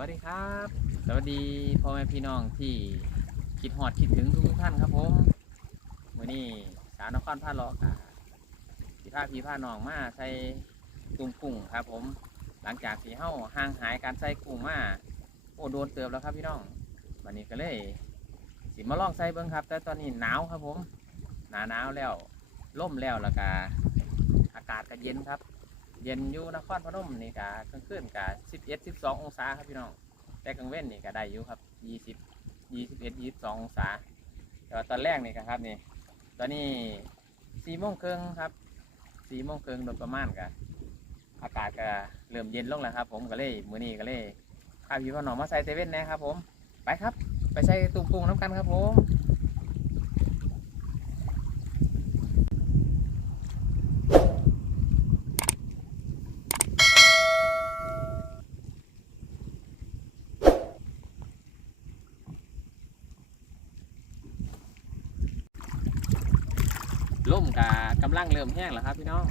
วัสดีครับ สวัสดีพ่อแม่พี่น้องที่คิดฮอดคิดถึงทุกท่านครับผมวันนี้สาวนครพาลาะกะพี่พาพี่พาหนองมาใส่ตุ่มกุ้งครับ ผม หลังจากที่เฮาห่างหายการใส่กุ้งมาโอ้โดนเติบแล้วครับพี่น้องวันนี้ก็เลยสิมาลองใส่เบิ้งครับ แต่ตอนนี้หนาวครับผม หนาหนาวแล้วล่มแล้วแล้วก็อากาศก็เย็นครับ เย็นอยู่นครพนมนี่กะกลางคืนกะสิบเอ็ดสิบสององศาครับพี่น้อง แต่กลางเว้นนี่ก็ได้อยู่ครับยี่สิบยี่สิบเอ็ดยี่สิบสององศาแต่ว่าตอนแรกนี่ก็ครับนี่ ตอนนี้สี่โมงครึ่งครับสี่โมงครึ่งโดยประมาณกะอากาศก็เริ่มเย็นลงแล้วครับ ผมก็เลยมือนี้ก็เลยพาพี่พ่อน้องมาใส่เซเว่นนะครับ ผมไปครับ ไปใส่ตุ้งกุ้งน้ำกันครับผม ล่มกะกำลังเริ่มแห้งแล้วครับพี่น้อง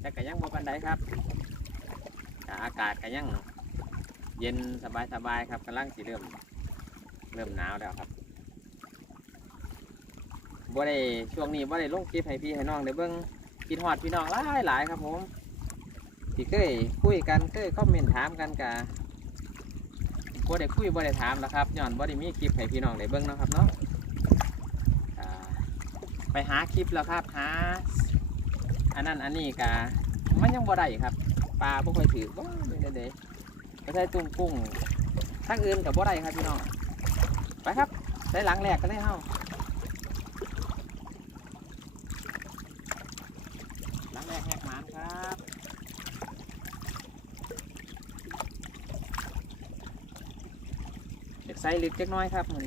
แต่ก็ยังบ่ปันใดครับกอากาศก็ยังเย็นสบายสบายครับกำลังสิเริ่มเริ่มหนาวแล้วครับบ่ได้ช่วงนี้บ่ได้ลงคลิปให้พี่ให้น้องได้เบิ่งกินฮอดพี่น้องหลายหลายๆครับผมที่เคยคุยกันเคยคอมเมนต์ถามกันกะบ่ได้คุยบ่ได้ถามแล้วครับย้อนบ่ได้มีคลิปให้พี่น้องได้เบิ่งนะครับเนาะอ่า ไปหาคลิปแล้วครับหาอันนั้นอันนี้กะมันยังบ่ได้ครับปลาบ่ค่อยถือบ่เด้เด้ๆก็ใช้ตุ้งกุ้งทั้งอื่นกับบ่ได้ครับพี่น้องไปครับใส่หลังแรกกันเลยเฮาหลังแรกแหกหมานครับเด็กใส่ลึกจักน้อยครับมัน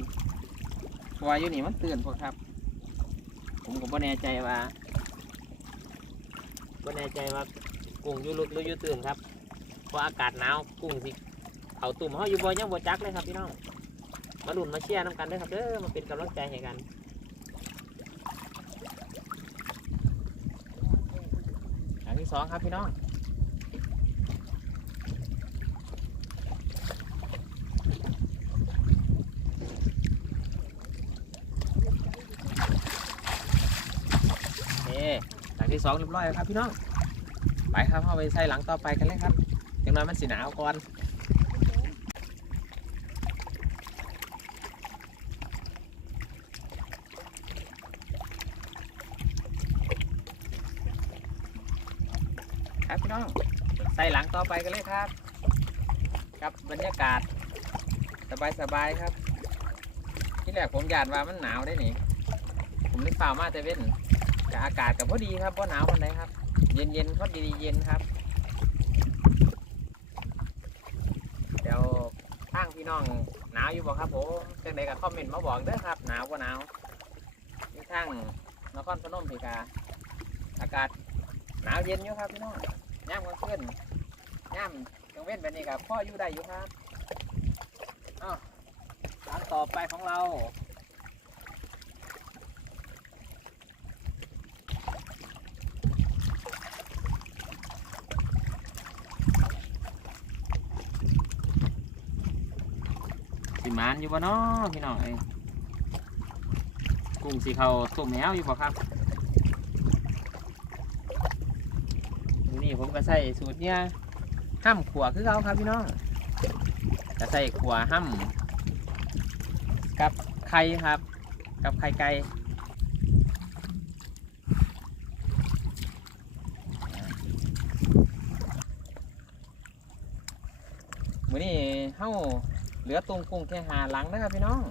เพราะว่าอยู่นี่มันเตือนพวกครับ ผมก็บ่แน่ใจว่าบ่แน่ใจว่ากุ้งอยู่ลุกหรืออยู่ตื่นครับเพราะอากาศหนาวกุ้งสิเขาตุ่มเขาอยู่บ่ยังบ่จักเลยครับพี่น้องมาหลุนมาเชียร์น้ำกันด้วยครับเด้อมาเป็นกำลังใจให้กันอันที่สองครับพี่น้องเอ๊หลัง ที่สองเรียบร้อยครับพี่น้อง ไปครับเข้าไปใส่หลังต่อไปกันเลยครับ อย่างน้อยมันสีหนาวก่อนครับพี่น้องใส่หลังต่อไปกันเลยครับ กับบรรยากาศ สบายๆครับ ที่แรกผมหยาดว่ามันหนาวได้หนี่ผมนึกเปล่ามาแต่เว้น อากาศกับพอดีครับพอหนาวคนไหนครับ เย็นเย็นๆพอดีเย็นครับ เดี๋ยวทางพี่น้องหนาวอยู่บ่ครับผมจังใดก็คอมเมนต์มาบอกเด้อครับ หนาวบ่หนาวอยู่ทางนครพนมพีกาอากาศหนาวเย็นอยู่ครับพี่น้องย่ามกลางคืนย่ามกลางเว้นแบบนี้ครับพ่ออยู่ได้อยู่ครับอ้าวหลังต่อไปของเรา มานอยู่บ่เนาะพี่น้องเอ้ยกุ้งสีเขาต้มแมวอยู่บ่ครับนี่ผมก็ใส่สูตรเนี่ยห้ำขัวคือเขาครับพี่น้องจะใส่ขัวห้ำกับไข่ครับ กับไข่ไก่มื้อนี้เฮา เหลือตุงกุ้งแค่หาหลังนะครับพี่น้อง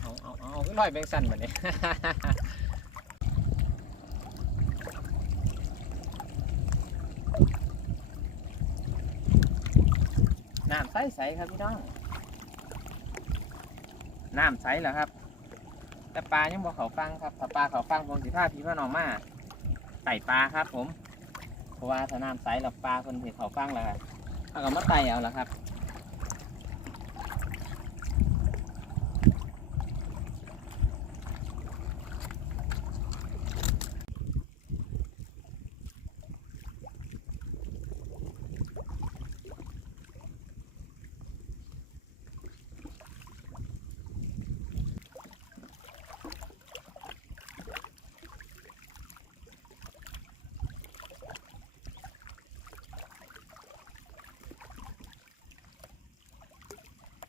เอาเอาเอาขึ้ลอยแบงสันแบบนี้ น้ำใสใสๆครับพี่น้อง น้ำใสเหรอครับ แต่ปลายังบ่เขาฟังครับถ้าปลาเขาฟังผมสิพาพี่พ่อน้องมาไต่ปลาครับผม เพราะว่าถ้าน้ำใสแล้วปลาคนเห็นเขาฟังแล้วครับ เอาก็มาไต่เอาละครับ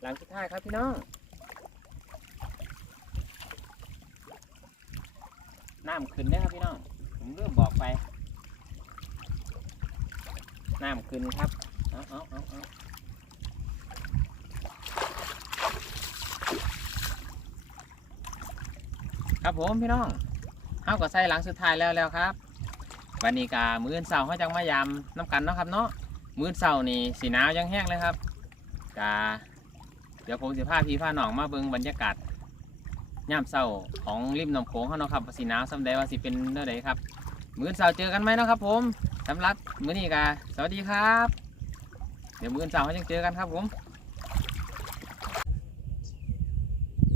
หลังสุดท้ายครับพี่น้อง น้ำขึ้นได้ครับพี่น้อง ผมเริ่มบอกไป น้ำขึ้นครับ เอาเอาเอาเอาครับผมพี่น้องเฮาก็ใส่หลังสุดท้ายแล้วแล้วครับวันนี้กามื้อเสาร์เขาจังมายามน้ำกันเนาะครับเนาะมื้อเสาร์นี่สีหนาวยังแห้งเลยครับกา เดี๋ยวผมสิพาพี่พาน้องมาเบิ่งบรรยากาศย่ามเสาร์ของริมน้ำโขงเขาเนาะครับว่าสีหนาวสำใดว่าสิเป็นเนื้อใดครับ มื้ออนเสาเจอกันไหมเนาะครับ ผมสำหรับมื้อนี้กาสวัสดีครับ เดี๋ยวมื้ออนเสาเขาจังเจอกันครับผม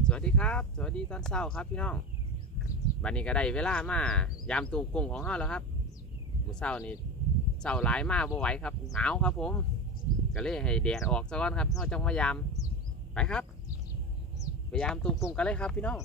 สวัสดีครับ สวัสดีตอนเช้าครับพี่น้องบัดนี้ก็ได้เวลามายามตูกุ้งของเฮาแล้วครับมื้อเช้านี่เช้าหลายมากบ่ไหวครับหนาวครับ ผม ก็เลยให้แดดออกซะก่อนครับเฮาจังมายาม ไปครับไปยามตูกุ้งกันเลยครับพี่น้อง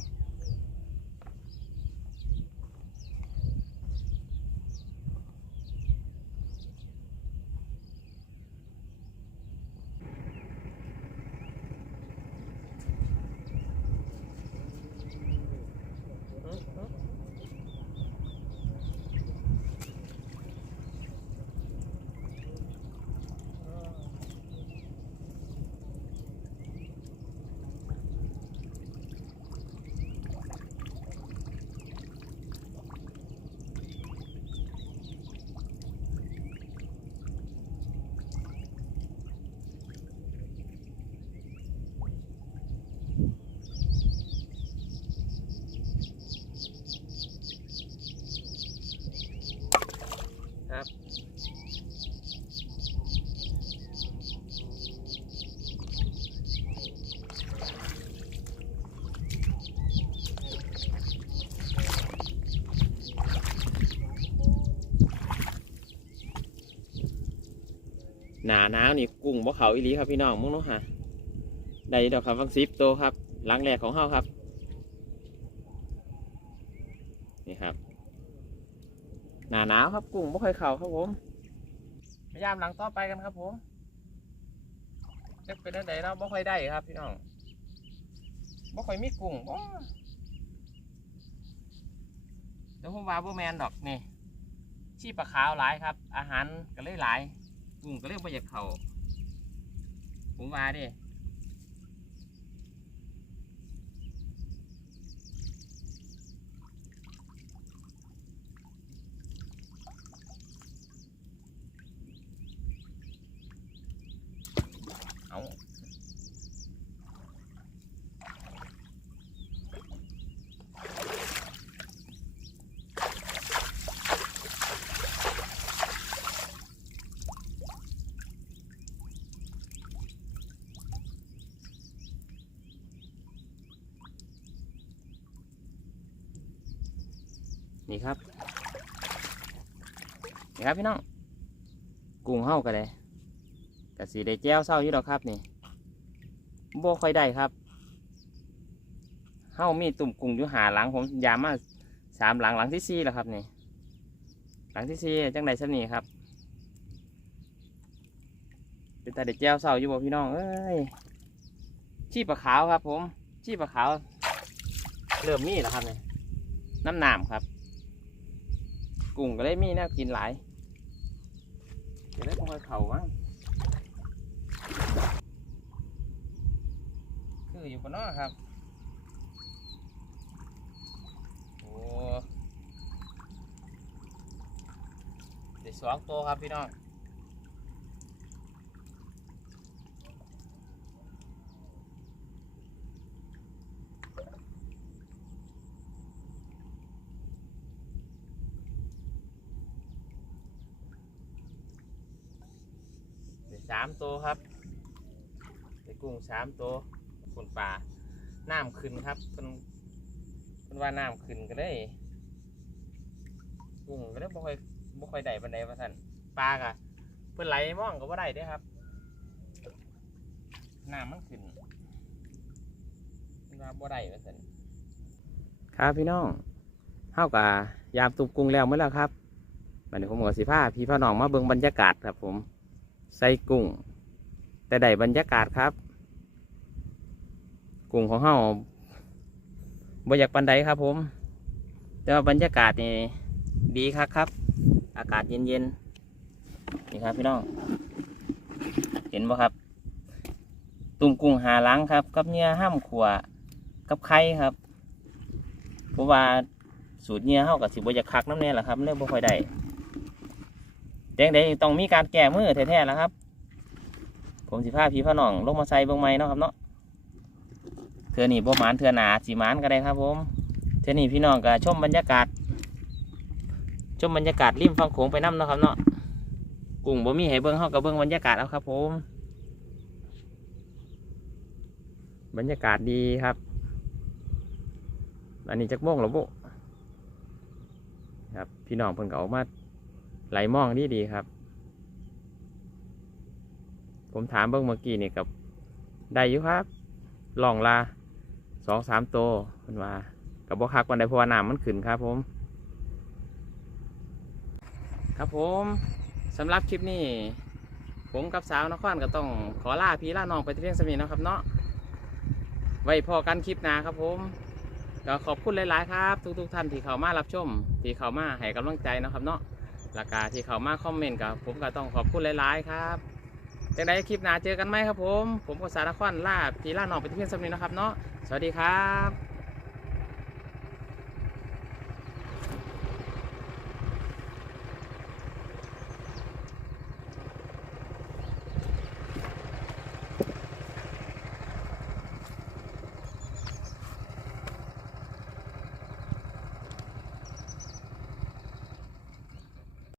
นาหนาวนี่กุ้งบ่เขาอีหลีครับพี่น้องมึงเนาะฮะได้ดอกครับฟังซิปโตครับหลังแรกของเฮาครับ นี่ครับ หนาหนาวครับกุ้งบ่ค่อยเข่าครับผมพยายามหลังต่อไปกันครับผมจะเป็นอันใดเนาะบ่ค่อยได้ครับพี่น้องบ่ค่อยมีกุ้งบ่เดี๋ยวผมว่าบ่แมนดอกนี่ชีปลาขาวหลายครับ อาหารก็เลยหลาย กุ้งก็เลยบ่อยากเข่าผมว่าดิ นี่ครับ นี่ครับพี่น้อง กุ้งเฮาก็ได้ก็สีได้แจ้วเศร้าอยู่ดอกครับนี่บ่ค่อยได้ครับเฮามีตุ่มกุ้งอยู่หาหลังผมยามมาสามหลังหลังที่สี่แล้วครับนี่ หลังที่สี่จังไดสักนี่ครับเป็นตาเด็ดแจ้วเศร้าอยู่บ่พี่น้องเอ้ยชีปลาขาวครับ ผมชีปลาขาว เริ่มมีแล้วครับนี่น้ำหนามครับ กุ้งก็ได้มีแน่ากินหลายจะได้คงเข่ามั้งคืออยู่บนนอกครับ โอ้เดี๋ยวสองตัวครับพี่น้องามตัวครับเดี๋ยวกุ้งสามตัวคนป่าน้ำขึ้นครับเป็นเป็นว่าน้ำขึ้นก็ได้กุ้งก็ได้บ่ค่อยบ่ค่อยได้บันไดว่าท่านปลากะเพิ่นไหลม่องก็บ่ได้เด้ครับน้ำมันขึ้นเพิ่นว่าบ่ได้ว่าท่านครับพี่น้องเฮากะยามตุกกุ้งแล้วเมื่อแล้วครับบันี้ผมก็สิพาพี่พ่อน้องมาเบิ่งบรรยากาศครับผม ใส่กุ้ง แต่ได้บรรยากาศครับ กุ้งของเฮาบ่อยากปันใดครับผม แต่ว่าบรรยากาศนี่ดีครับครับ อากาศเย็นๆนี่ครับพี่น้อง เห็นบ่ครับ ตุ่มกุ้งหาล้างครับ กับเนื้อห้ามขัวกับไข่ครับเพราะว่าสูตรเนื้อเฮากับสิบ่อยากคักน้ำเนี่ยแหละครับเลยบ่ค่อยได้ แดงใดต้องมีการแก้มือแท้ๆแล้วครับ ผมสิพาพี่พ่อน้องลงมาใส่เบิ่งใหม่เนาะครับเนาะเทือนี่บ่หมานเทือหนาสีมานก็ได้ครับ ผมเทือนี่พี่น้องก็ชมบรรยากาศ ชมบรรยากาศริมฝั่งโขงไปน้ำเนาะครับเนาะกุ้งบ่มีให้เบิ่งเฮาก็เบิ่งบรรยากาศเอาครับ ผม บรรยากาศดีครับ อันนี้จักโม่งหรอบุครับพี่น้องเพิ่งก็ออกมา ไหลมองดีดีครับ ผมถามเบิ่งเมื่อกี้นี่กับได้อยู่ครับลองลาสองสามตัวเพิ่นว่ากับบ่คักวันใดเพราะว่าน้ำมันขึ้นครับผม ครับผมสำหรับคลิปนี้ผมกับสาวนครก็ต้องขอลาพี่ลาน้องไปที่เพียงสมีนะครับเนาะไว้พอกันคลิปหน้าครับผมก็ขอบคุณหลาย ๆ ครับ ทุก ๆ ท่านที่เข้ามารับชมที่เข้ามาให้กำลังใจนะครับเนาะ แล้วก็ที่เขามาคอมเมนต์กับผมก็ต้องขอบคุณหลายๆครับจากได้คลิปหน้าเจอกันไหมครับผม ผมก็สารควันลาบพีล่านองไปที่เพื่อนสำนีนะครับเนาะสวัสดีครับ